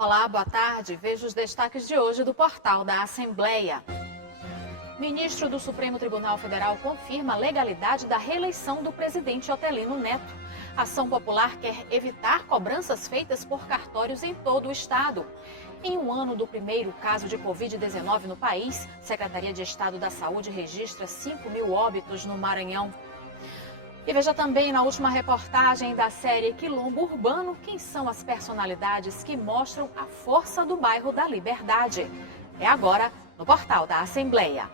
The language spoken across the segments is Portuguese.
Olá, boa tarde. Veja os destaques de hoje do portal da Assembleia. Ministro do Supremo Tribunal Federal confirma a legalidade da reeleição do presidente Otelino Neto. Ação Popular quer evitar cobranças feitas por cartórios em todo o estado. Em um ano do primeiro caso de Covid-19 no país, Secretaria de Estado da Saúde registra 5.000 óbitos no Maranhão. E veja também na última reportagem da série Quilombo Urbano quem são as personalidades que mostram a força do bairro da Liberdade. É agora no portal da Assembleia.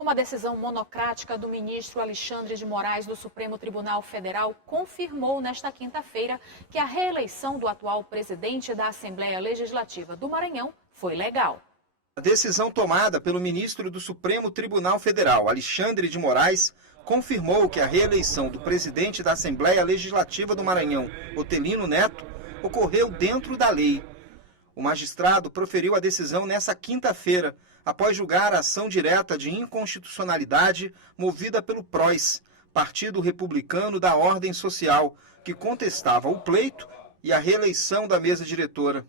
Uma decisão monocrática do ministro Alexandre de Moraes do Supremo Tribunal Federal confirmou nesta quinta-feira que a reeleição do atual presidente da Assembleia Legislativa do Maranhão foi legal. A decisão tomada pelo ministro do Supremo Tribunal Federal, Alexandre de Moraes, confirmou que a reeleição do presidente da Assembleia Legislativa do Maranhão, Otelino Neto, ocorreu dentro da lei. O magistrado proferiu a decisão nesta quinta-feira, após julgar a ação direta de inconstitucionalidade movida pelo PROS, Partido Republicano da Ordem Social, que contestava o pleito e a reeleição da mesa diretora.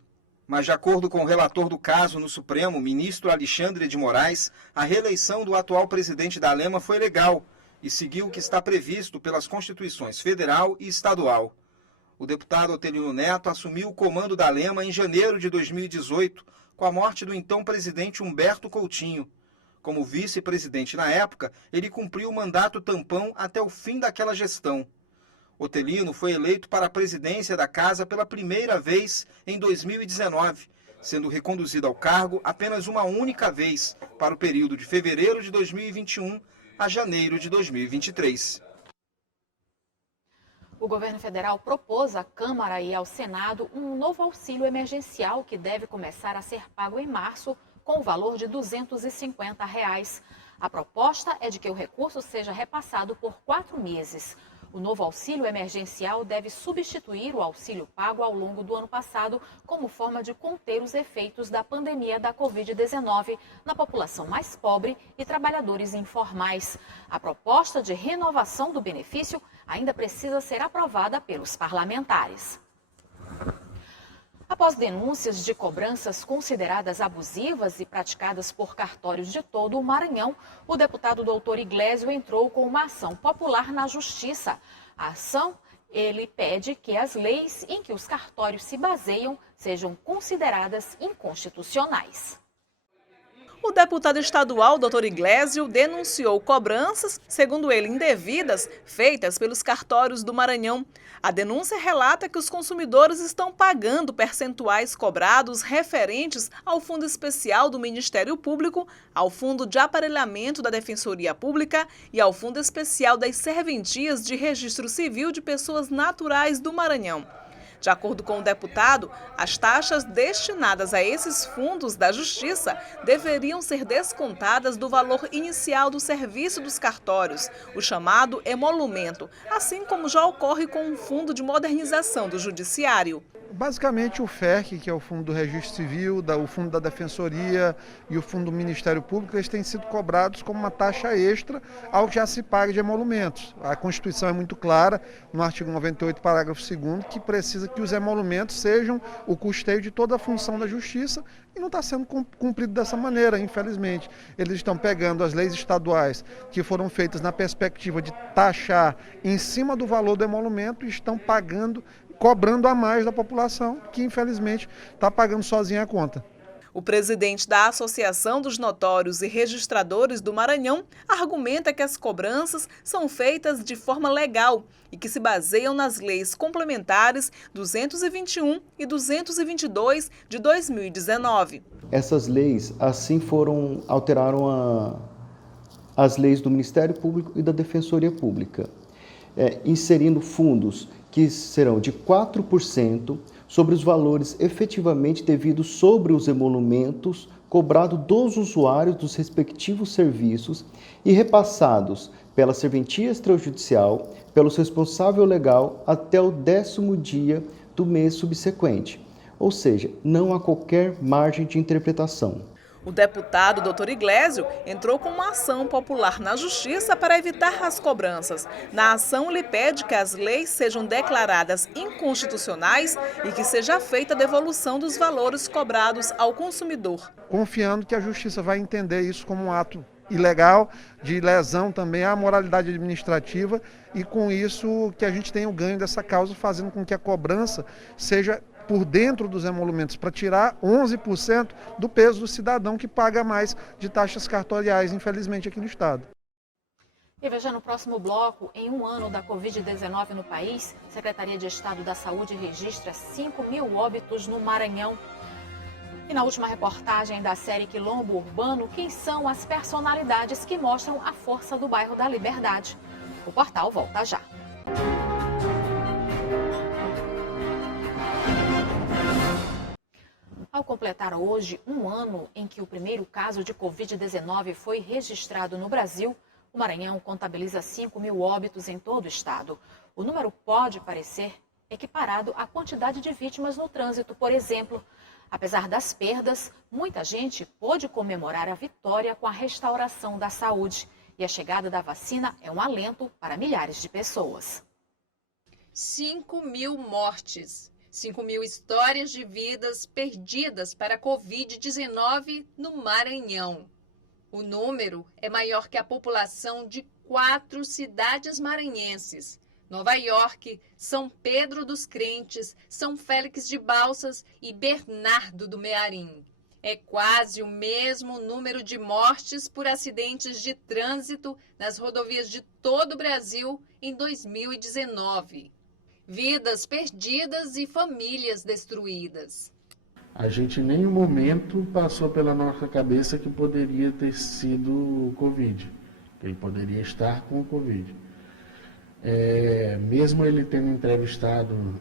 Mas, de acordo com o relator do caso no Supremo, ministro Alexandre de Moraes, a reeleição do atual presidente da ALEMA foi legal e seguiu o que está previsto pelas Constituições Federal e Estadual. O deputado Otelino Neto assumiu o comando da ALEMA em janeiro de 2018, com a morte do então presidente Humberto Coutinho. Como vice-presidente na época, ele cumpriu o mandato tampão até o fim daquela gestão. Otelino foi eleito para a presidência da casa pela primeira vez em 2019, sendo reconduzido ao cargo apenas uma única vez, para o período de fevereiro de 2021 a janeiro de 2023. O governo federal propôs à Câmara e ao Senado um novo auxílio emergencial que deve começar a ser pago em março com o valor de R$ 250. A proposta é de que o recurso seja repassado por 4 meses. O novo auxílio emergencial deve substituir o auxílio pago ao longo do ano passado como forma de conter os efeitos da pandemia da Covid-19 na população mais pobre e trabalhadores informais. A proposta de renovação do benefício ainda precisa ser aprovada pelos parlamentares. Após denúncias de cobranças consideradas abusivas e praticadas por cartórios de todo o Maranhão, o deputado doutor Iglesio entrou com uma ação popular na Justiça. A ação, ele pede que as leis em que os cartórios se baseiam sejam consideradas inconstitucionais. O deputado estadual, Dr. Iglesio, denunciou cobranças, segundo ele, indevidas, feitas pelos cartórios do Maranhão. A denúncia relata que os consumidores estão pagando percentuais cobrados referentes ao Fundo Especial do Ministério Público, ao Fundo de Aparelhamento da Defensoria Pública e ao Fundo Especial das Serventias de Registro Civil de Pessoas Naturais do Maranhão. De acordo com o deputado, as taxas destinadas a esses fundos da Justiça deveriam ser descontadas do valor inicial do serviço dos cartórios, o chamado emolumento, assim como já ocorre com o Fundo de Modernização do Judiciário. Basicamente o FERC, que é o Fundo do Registro Civil, o Fundo da Defensoria e o Fundo do Ministério Público, eles têm sido cobrados como uma taxa extra ao que já se paga de emolumentos. A Constituição é muito clara, no artigo 98, parágrafo 2º, que precisa que os emolumentos sejam o custeio de toda a função da Justiça e não está sendo cumprido dessa maneira, infelizmente. Eles estão pegando as leis estaduais que foram feitas na perspectiva de taxar em cima do valor do emolumento e estão cobrando a mais da população, que infelizmente está pagando sozinha a conta. O presidente da Associação dos Notórios e Registradores do Maranhão argumenta que as cobranças são feitas de forma legal e que se baseiam nas leis complementares 221 e 222 de 2019. Essas leis, assim, alteraram as leis do Ministério Público e da Defensoria Pública, inserindo fundos que serão de 4% sobre os valores efetivamente devidos sobre os emolumentos cobrados dos usuários dos respectivos serviços e repassados pela serventia extrajudicial, pelo responsável legal até o 10º dia do mês subsequente. ou seja, não há qualquer margem de interpretação. O deputado Dr. Iglesio entrou com uma ação popular na Justiça para evitar as cobranças. Na ação, ele pede que as leis sejam declaradas inconstitucionais e que seja feita a devolução dos valores cobrados ao consumidor. Confiando que a Justiça vai entender isso como um ato ilegal, de lesão também à moralidade administrativa, e com isso que a gente tenha o ganho dessa causa, fazendo com que a cobrança seja por dentro dos emolumentos, para tirar 11% do peso do cidadão que paga mais de taxas cartoriais, infelizmente, aqui no Estado. E veja, no próximo bloco, em um ano da Covid-19 no país, a Secretaria de Estado da Saúde registra 5.000 óbitos no Maranhão. E na última reportagem da série Quilombo Urbano, quem são as personalidades que mostram a força do bairro da Liberdade? O portal volta já. Ao completar hoje um ano em que o primeiro caso de Covid-19 foi registrado no Brasil, o Maranhão contabiliza 5.000 óbitos em todo o estado. O número pode parecer equiparado à quantidade de vítimas no trânsito, por exemplo. Apesar das perdas, muita gente pôde comemorar a vitória com a restauração da saúde. E a chegada da vacina é um alento para milhares de pessoas. 5.000 mortes. 5.000 histórias de vidas perdidas para a Covid-19 no Maranhão. O número é maior que a população de 4 cidades maranhenses: Nova York, São Pedro dos Crentes, São Félix de Balsas e Bernardo do Mearim. É quase o mesmo número de mortes por acidentes de trânsito nas rodovias de todo o Brasil em 2019. Vidas perdidas e famílias destruídas. A gente em nenhum momento passou pela nossa cabeça que poderia ter sido o Covid, que ele poderia estar com o Covid. Mesmo ele tendo entrevistado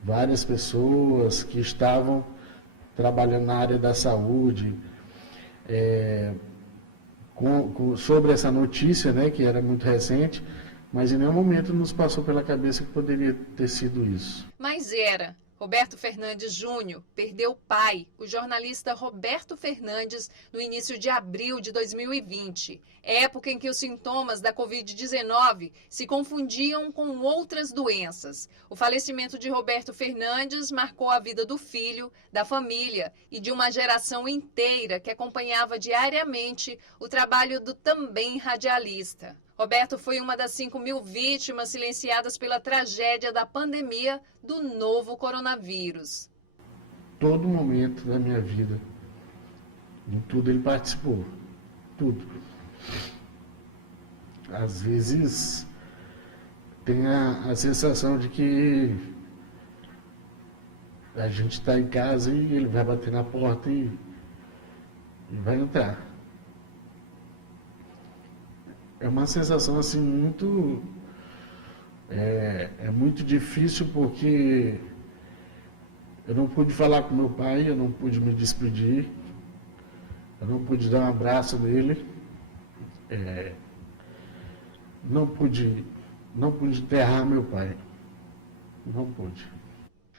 várias pessoas que estavam trabalhando na área da saúde, sobre essa notícia, né, que era muito recente, mas em nenhum momento nos passou pela cabeça que poderia ter sido isso. Mas era. Roberto Fernandes Júnior perdeu o pai, o jornalista Roberto Fernandes, no início de abril de 2020, época em que os sintomas da Covid-19 se confundiam com outras doenças. O falecimento de Roberto Fernandes marcou a vida do filho, da família e de uma geração inteira que acompanhava diariamente o trabalho do também radialista. Roberto foi uma das 5.000 vítimas silenciadas pela tragédia da pandemia do novo coronavírus. Todo momento da minha vida, em tudo ele participou, tudo. Às vezes tem a sensação de que a gente está em casa e ele vai bater na porta e vai entrar. É uma sensação assim muito muito difícil, porque eu não pude falar com meu pai, eu não pude me despedir, eu não pude dar um abraço nele, não pude enterrar meu pai, não pude.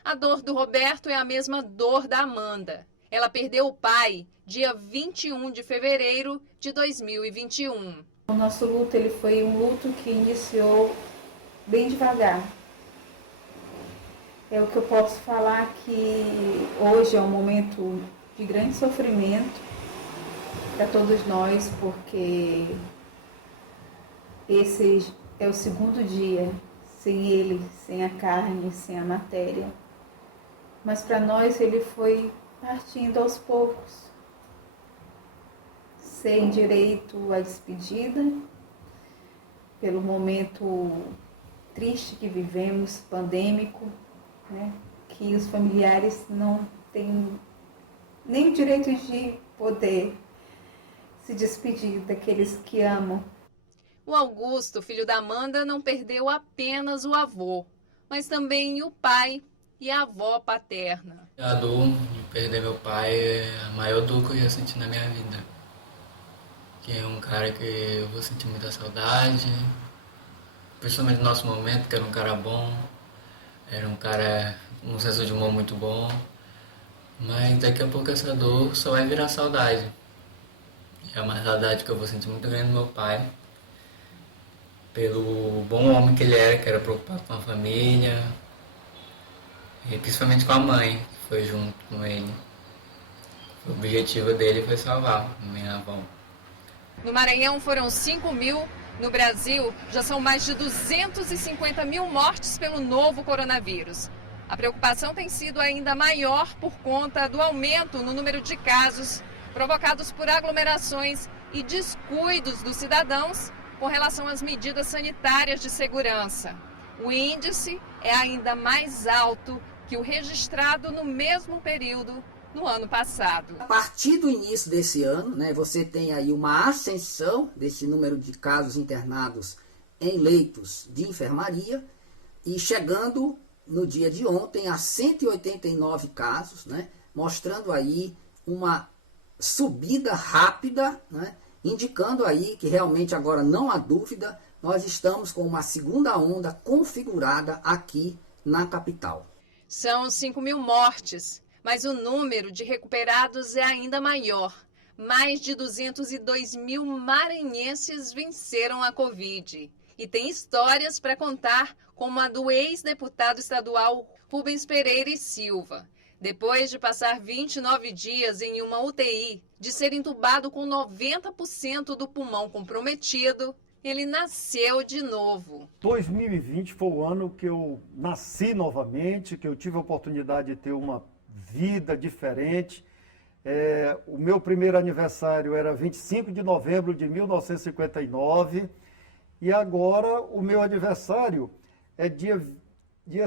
A dor do Roberto é a mesma dor da Amanda. Ela perdeu o pai dia 21 de fevereiro de 2021. O nosso luto ele foi um luto que iniciou bem devagar. É o que eu posso falar, que hoje é um momento de grande sofrimento para todos nós, porque esse é o segundo dia sem ele, sem a carne, sem a matéria. Mas para nós ele foi partindo aos poucos, sem direito à despedida, pelo momento triste que vivemos, pandêmico, né? Que os familiares não têm nem o direito de poder se despedir daqueles que amam. O Augusto, filho da Amanda, não perdeu apenas o avô, mas também o pai e a avó paterna. A dor de perder meu pai é a maior dor que eu ia sentir na minha vida. Que é um cara que eu vou sentir muita saudade, principalmente no nosso momento, que era um cara bom, era um cara com um senso de humor muito bom, Mas daqui a pouco essa dor só vai virar saudade. É uma saudade que eu vou sentir muito grande do meu pai, pelo bom homem que ele era preocupado com a família, e principalmente com a mãe, que foi junto com ele. O objetivo dele foi salvar minha avó. No Maranhão foram 5 mil, no Brasil já são mais de 250 mil mortes pelo novo coronavírus. A preocupação tem sido ainda maior por conta do aumento no número de casos provocados por aglomerações e descuidos dos cidadãos com relação às medidas sanitárias de segurança. O índice é ainda mais alto que o registrado no mesmo período no ano passado. A partir do início desse ano, você tem aí uma ascensão desse número de casos internados em leitos de enfermaria e chegando no dia de ontem a 189 casos, mostrando aí uma subida rápida, indicando aí que realmente agora não há dúvida, nós estamos com uma segunda onda configurada aqui na capital. São 5 mil mortes, mas o número de recuperados é ainda maior. Mais de 202 mil maranhenses venceram a Covid. E tem histórias para contar, como a do ex-deputado estadual Rubens Pereira e Silva. Depois de passar 29 dias em uma UTI, de ser entubado com 90% do pulmão comprometido, ele nasceu de novo. 2020 foi o ano que eu nasci novamente, que eu tive a oportunidade de ter uma vida diferente. O meu primeiro aniversário era 25 de novembro de 1959 e agora o meu aniversário é dia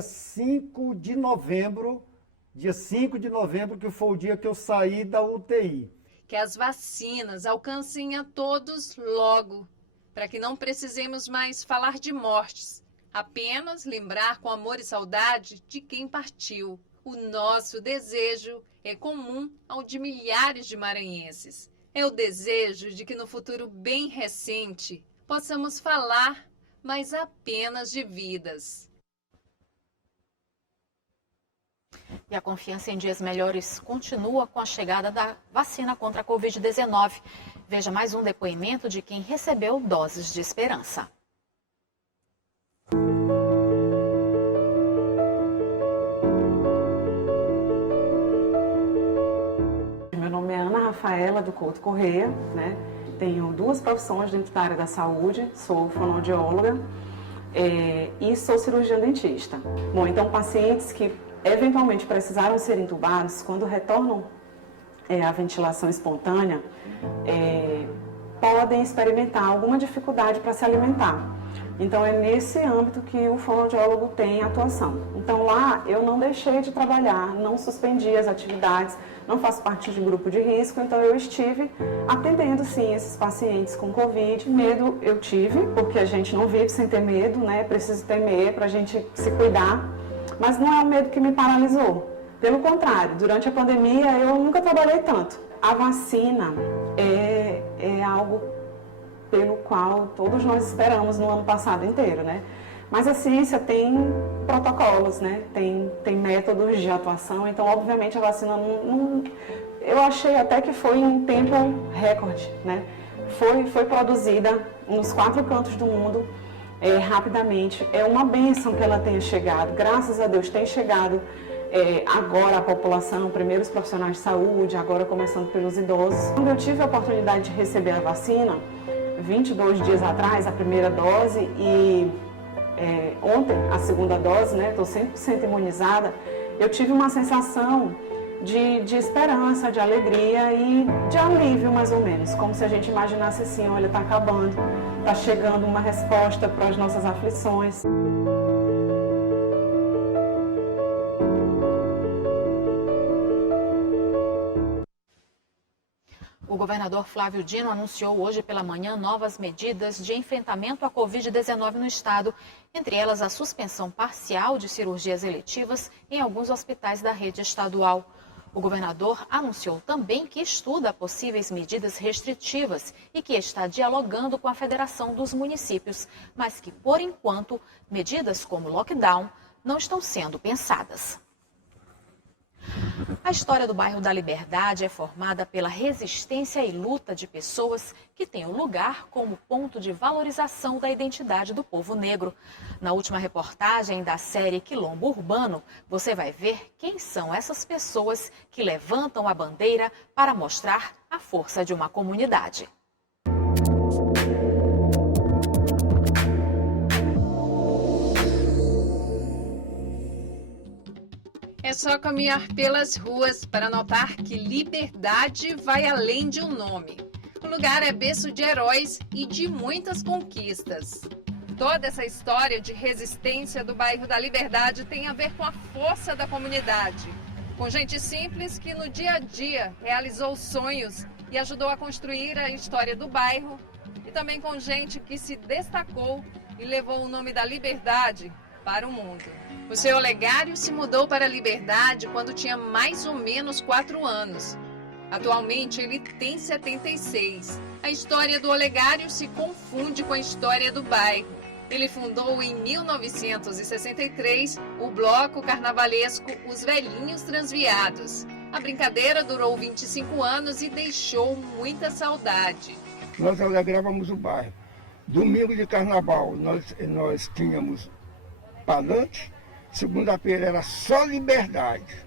5 de novembro, que foi o dia que eu saí da UTI. Que as vacinas alcancem a todos logo, para que não precisemos mais falar de mortes, apenas lembrar com amor e saudade de quem partiu. O nosso desejo é comum ao de milhares de maranhenses. É o desejo de que no futuro bem recente possamos falar, mas apenas de vidas. E a confiança em dias melhores continua com a chegada da vacina contra a Covid-19. Veja mais um depoimento de quem recebeu doses de esperança. Meu nome é Ana Rafaela do Couto Correia, Tenho 2 profissões dentro da área da saúde, sou fonoaudióloga e sou cirurgiã dentista. Bom, então pacientes que eventualmente precisaram ser entubados, quando retornam à ventilação espontânea, podem experimentar alguma dificuldade para se alimentar. Então é nesse âmbito que o fonoaudiólogo tem atuação. Então lá eu não deixei de trabalhar, não suspendi as atividades, não faço parte de grupo de risco, então eu estive atendendo sim esses pacientes com Covid. Medo eu tive, porque a gente não vive sem ter medo, Preciso temer para a gente se cuidar, mas não é um medo que me paralisou. Pelo contrário, durante a pandemia eu nunca trabalhei tanto. A vacina é algo pelo qual todos nós esperamos no ano passado inteiro, Mas a ciência tem protocolos, Tem métodos de atuação, então obviamente a vacina eu achei até que foi em tempo recorde, Foi produzida nos 4 cantos do mundo rapidamente. É uma bênção que ela tenha chegado, graças a Deus tem chegado agora a população, primeiro os profissionais de saúde, agora começando pelos idosos. Quando eu tive a oportunidade de receber a vacina, 22 dias atrás, a primeira dose e ontem a segunda dose, estou 100% imunizada, eu tive uma sensação de esperança, de alegria e de alívio mais ou menos, como se a gente imaginasse assim, olha, está acabando, está chegando uma resposta para as nossas aflições. O governador Flávio Dino anunciou hoje pela manhã novas medidas de enfrentamento à Covid-19 no estado, entre elas a suspensão parcial de cirurgias eletivas em alguns hospitais da rede estadual. O governador anunciou também que estuda possíveis medidas restritivas e que está dialogando com a Federação dos Municípios, mas que, por enquanto, medidas como lockdown não estão sendo pensadas. A história do bairro da Liberdade é formada pela resistência e luta de pessoas que têm o lugar como ponto de valorização da identidade do povo negro. Na última reportagem da série Quilombo Urbano, você vai ver quem são essas pessoas que levantam a bandeira para mostrar a força de uma comunidade. É só caminhar pelas ruas para notar que liberdade vai além de um nome. O lugar é berço de heróis e de muitas conquistas. Toda essa história de resistência do bairro da Liberdade tem a ver com a força da comunidade. Com gente simples que no dia a dia realizou sonhos e ajudou a construir a história do bairro. E também com gente que se destacou e levou o nome da Liberdade para o mundo. O seu Olegário se mudou para a Liberdade quando tinha mais ou menos 4 anos. Atualmente ele tem 76. A história do Olegário se confunde com a história do bairro. Ele fundou em 1963 o bloco carnavalesco Os Velhinhos Transviados. A brincadeira durou 25 anos e deixou muita saudade. Nós alegrávamos o bairro. Domingo de carnaval nós tínhamos palante, segunda-feira era só liberdade,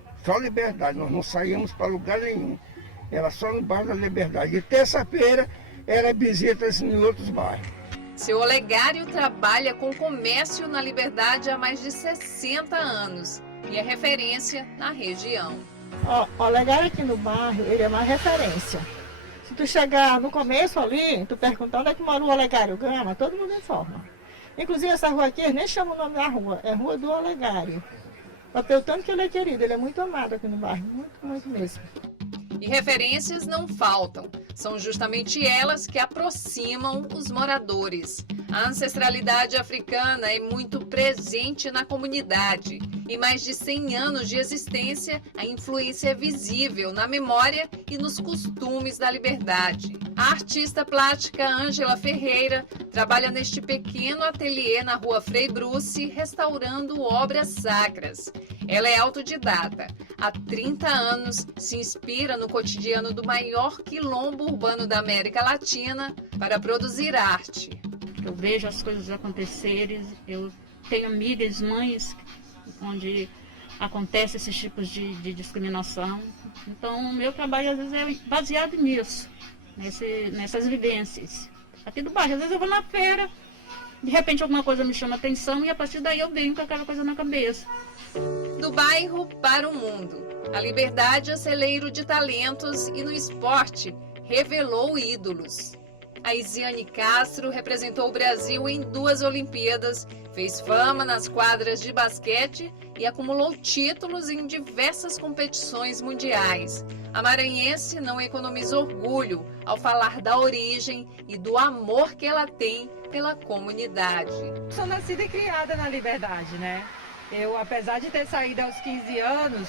nós não saíamos para lugar nenhum, era só no bairro da Liberdade, e terça-feira era visitas em outros bairros. Seu Olegário trabalha com comércio na Liberdade há mais de 60 anos e é referência na região. O Olegário aqui no bairro, ele é uma referência. Se tu chegar no começo ali, tu perguntar onde é que mora o Olegário Gama, todo mundo informa. Inclusive essa rua aqui, eles nem chamam o nome da rua, é Rua do Olegário. Pelo tanto que ele é querido, ele é muito amado aqui no bairro, muito mesmo. E referências não faltam, são justamente elas que aproximam os moradores. A ancestralidade africana é muito presente na comunidade. Em mais de 100 anos de existência, a influência é visível na memória e nos costumes da Liberdade. A artista plástica Ângela Ferreira trabalha neste pequeno ateliê na rua Frei Bruce, restaurando obras sacras. Ela é autodidata. Há 30 anos se inspira no cotidiano do maior quilombo urbano da América Latina para produzir arte. Eu vejo as coisas acontecerem, eu tenho amigas, mães, onde acontece esses tipos de discriminação. Então, o meu trabalho às vezes é baseado nisso, nessas vivências. Aqui do bairro, às vezes eu vou na feira, de repente alguma coisa me chama atenção e a partir daí eu venho com aquela coisa na cabeça. Do bairro para o mundo. A Liberdade é celeiro de talentos e no esporte revelou ídolos. A Isiane Castro representou o Brasil em 2 Olimpíadas, fez fama nas quadras de basquete e acumulou títulos em diversas competições mundiais. A maranhense não economiza orgulho ao falar da origem e do amor que ela tem pela comunidade. Sou nascida e criada na Liberdade, né? Eu, apesar de ter saído aos 15 anos,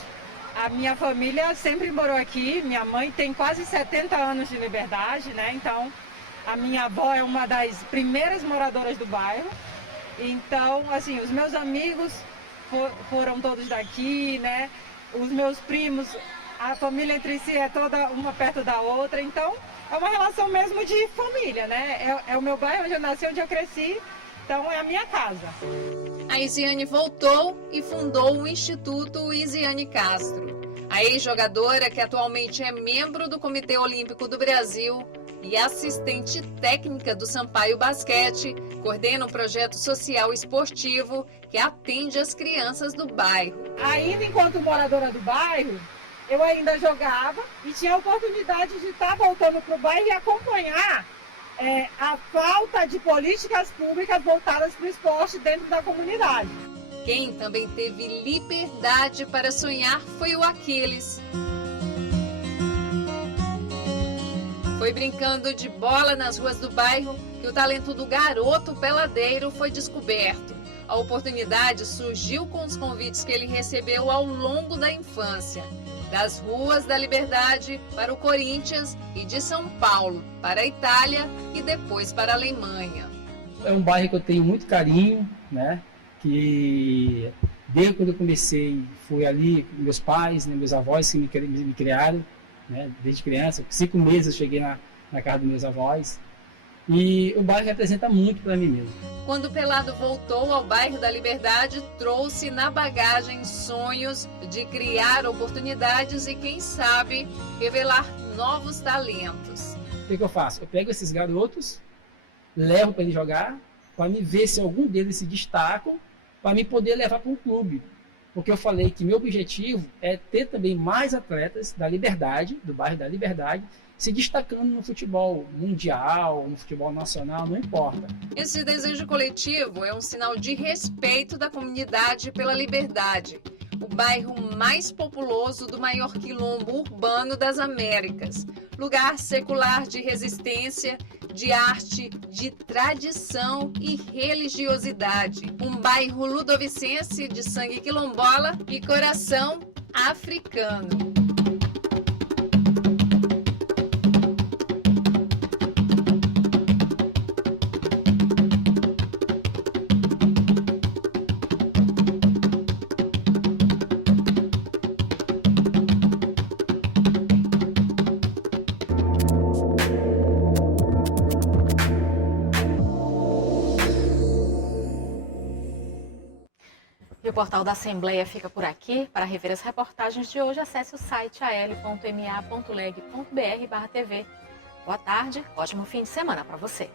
a minha família sempre morou aqui. Minha mãe tem quase 70 anos de Liberdade, né? Então, a minha avó é uma das primeiras moradoras do bairro. Então, assim, os meus amigos foram todos daqui, né? Os meus primos, a família entre si é toda uma perto da outra. Então, é uma relação mesmo de família, né? É o meu bairro onde eu nasci, onde eu cresci. Então, é a minha casa. A Isiane voltou e fundou o Instituto Isiane Castro. A ex-jogadora, que atualmente é membro do Comitê Olímpico do Brasil e assistente técnica do Sampaio Basquete, coordena um projeto social esportivo que atende as crianças do bairro. Ainda enquanto moradora do bairro, eu ainda jogava e tinha a oportunidade de estar voltando para o bairro e acompanhar a falta de políticas públicas voltadas para o esporte dentro da comunidade. Quem também teve liberdade para sonhar foi o Aquiles. Foi brincando de bola nas ruas do bairro que o talento do garoto peladeiro foi descoberto. A oportunidade surgiu com os convites que ele recebeu ao longo da infância. Das ruas da Liberdade para o Corinthians e de São Paulo para a Itália e depois para a Alemanha. É um bairro que eu tenho muito carinho, né? Que Desde quando eu comecei, foi ali meus pais, né, meus avós que me criaram, né, desde criança. 5 meses eu cheguei na casa dos meus avós. E o bairro representa muito para mim mesmo. Quando o Pelado voltou ao bairro da Liberdade, trouxe na bagagem sonhos de criar oportunidades e, quem sabe, revelar novos talentos. O que eu faço? Eu pego esses garotos, levo para eles jogar, para me ver se algum deles se destacam, para me poder levar para um clube. Porque eu falei que meu objetivo é ter também mais atletas da Liberdade, do bairro da Liberdade, se destacando no futebol mundial, no futebol nacional, não importa. Esse desejo coletivo é um sinal de respeito da comunidade pela Liberdade, o bairro mais populoso do maior quilombo urbano das Américas, lugar secular de resistência, de arte, de tradição e religiosidade. Um bairro ludovicense de sangue quilombola e coração africano. E o portal da Assembleia fica por aqui. Para rever as reportagens de hoje, acesse o site al.ma.leg.br/tv. Boa tarde, ótimo fim de semana para você.